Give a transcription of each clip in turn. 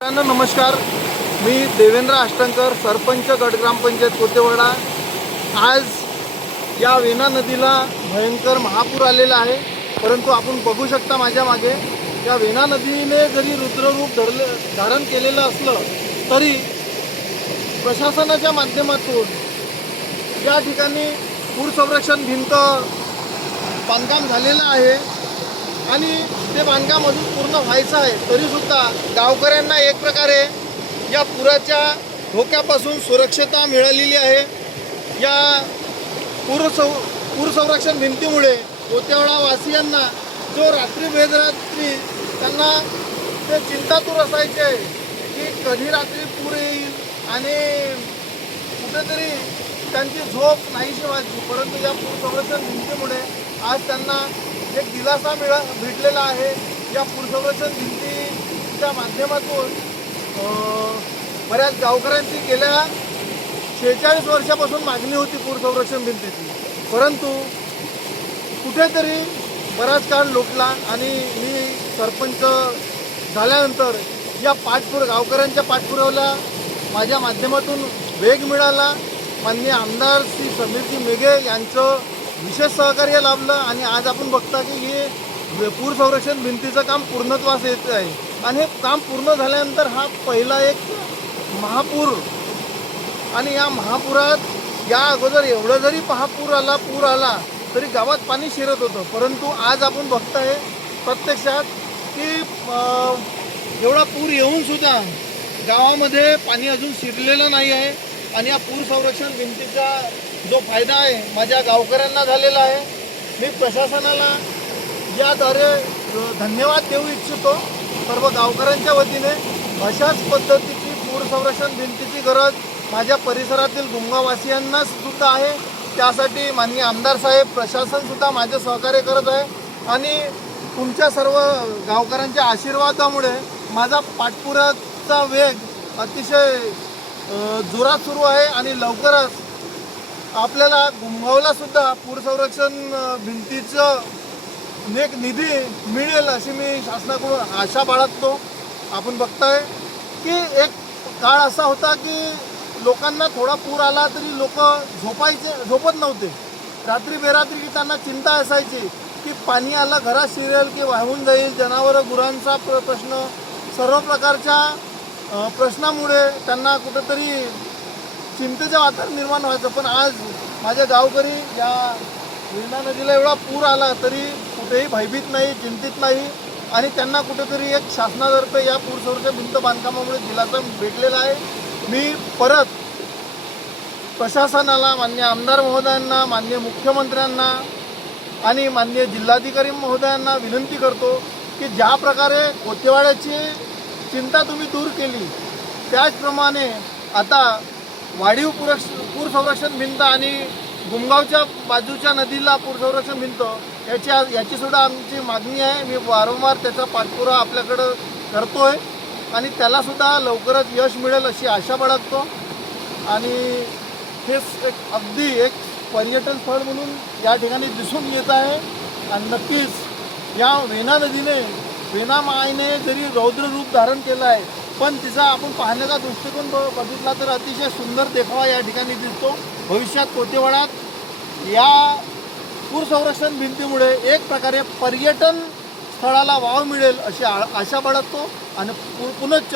मित्रांनो नमस्कार, मी देवेंद्र अष्टंकर, सरपंच गट ग्रामपंचायत कोतेवाडा। आज या वेना नदीला भयंकर महापूर आलेला आहे, परंतु आपण बघू शकता माझ्या मागे या वेना नदीने जरी रुद्ररूप धारण केलेलं असलं तरी प्रशासनाच्या माध्यमातून या ठिकाणी पूर संरक्षण भिंत बांधकाम झालेलं आहे आणि ते बांधकाम अजून पूर्ण व्हायचं आहे। तरीसुद्धा गावकऱ्यांना एक प्रकारे या पुराच्या धोक्यापासून सुरक्षितता मिळालेली आहे। या पूर संरक्षण भिंतीमुळे कोतेवाडा वासियांना जो रात्री बेरात्री त्यांना ते चिंतातूर असायचे की कधी रात्री पूर येईल आणि कुठेतरी त्यांची झोप नाहीशी व्हायची, परंतु या पूर संरक्षण भिंतीमुळे आज त्यांना एक दिलासा भेटलेला आहे। या पूर संरक्षण भिंतीच्या माध्यमातून बऱ्याच गावकऱ्यांची गेल्या 46 वर्षापासून मागणी होती पूर संरक्षण भिंतीची, परंतु कुठेतरी बराच काळ लोटला आणि मी सरपंच झाल्यानंतर या गावकऱ्यांच्या पाठपुराव्याला माझ्या माध्यमातून वेग मिळाला। माननीय आमदार श्री समीरजी मेघे यांचं विशेष सहकार्य लाभलं आणि आज आपण बघता की हे पूर संरक्षण भिंतीचं काम पूर्णत्वास येत आहे आणि हे काम पूर्ण झाल्यानंतर हा पहिला एक महापूर आणि या महापुरात या अगोदर एवढं जरी पूर आला तरी गावात पाणी शिरत होतं, परंतु आज आपण बघताय प्रत्यक्षात की एवढा पूर येऊन सुद्धा गावामध्ये पाणी अजून शिरलेलं नाही आहे आणि या पूर संरक्षण भिंतीचा जो फायदा आहे माझ्या गावकऱ्यांना झालेला आहे। मी प्रशासनाला याद्वारे धन्यवाद देऊ इच्छितो सर्व गावकऱ्यांच्या वतीने। अशाच पद्धतीची पूर संरक्षण भिंतीची गरज माझ्या परिसरातील गुमगाववासियांना सुद्धा आहे। त्यासाठी माननीय आमदार साहेब, प्रशासनसुद्धा माझे सहकार्य करत आहे आणि तुमच्या सर्व गावकऱ्यांच्या आशीर्वादामुळे माझा पाठपुराचा वेग अतिशय जोरात सुरू आहे आणि लवकरच आपल्याला गुमगावला सुद्धा पूर संरक्षण भिंतीचं एक निधी मिळेल अशी मी शासनाकडून आशा बाळगतो। आपण बघताय की एक काळ असा होता की लोकांना थोडा पूर आला तरी लोक झोपत नव्हते, रात्री बेरात्री की त्यांना चिंता असायची की पाणी आलं घरात शिरेल की वाहून जाईल, जनावरं गुरांचा प्रश्न, सर्व प्रकारच्या प्रश्नामुळे त्यांना कुठेतरी चिंतेचं वातावरण निर्माण व्हायचं। पण आज माझे गावकरी या वेना नदीला एवढा पूर आला तरी कुठेही भयभीत नाही, चिंतित नाही आणि त्यांना कुठेतरी एक शासनातर्फे या पूर संरक्षण भिंत बांधकामामुळे दिलासा भेटलेला आहे। मी परत प्रशासनाला, माननीय आमदार महोदयांना, माननीय मुख्यमंत्र्यांना आणि माननीय जिल्हाधिकारी महोदयांना विनंती करतो की ज्या प्रकारे कोतेवाड्याची चिंता तुम्ही दूर केली त्याचप्रमाणे आता वाढीव पूर संरक्षण भिंत आणि गुमगावच्या बाजूच्या नदीला पूर संरक्षण भिंत याची सुद्धा आमची मागणी आहे। मी वारंवार त्याचा पाठपुरावा आपल्याकडं करतोय आणि त्यालासुद्धा लवकरच यश मिळेल अशी आशा बाळगतो आणि हे अगदी एक पर्यटन स्थळ म्हणून या ठिकाणी दिसून येत आहे आणि नक्कीच या वेना नदीने, वेना माईने जरी रौद्र रूप धारण केलं आहे पण तिचा आपण पाहण्याचा दृष्टिकोन बघितला तर अतिशय सुंदर देखावा या ठिकाणी दिसतो। भविष्यात कोतेवाड्यात या पूर संरक्षण भिंतीमुळे एक प्रकारे पर्यटन स्थळाला वाव मिळेल अशी आशा बाळगतो आणि पुनश्च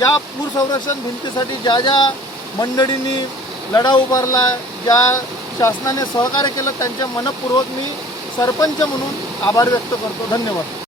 या पूर संरक्षण भिंतीसाठी ज्या ज्या मंडळींनी लढा उभारला, ज्या शासनाने सहकार्य केलं त्यांच्या मनपूर्वक मी सरपंच म्हणून आभार व्यक्त करतो। धन्यवाद।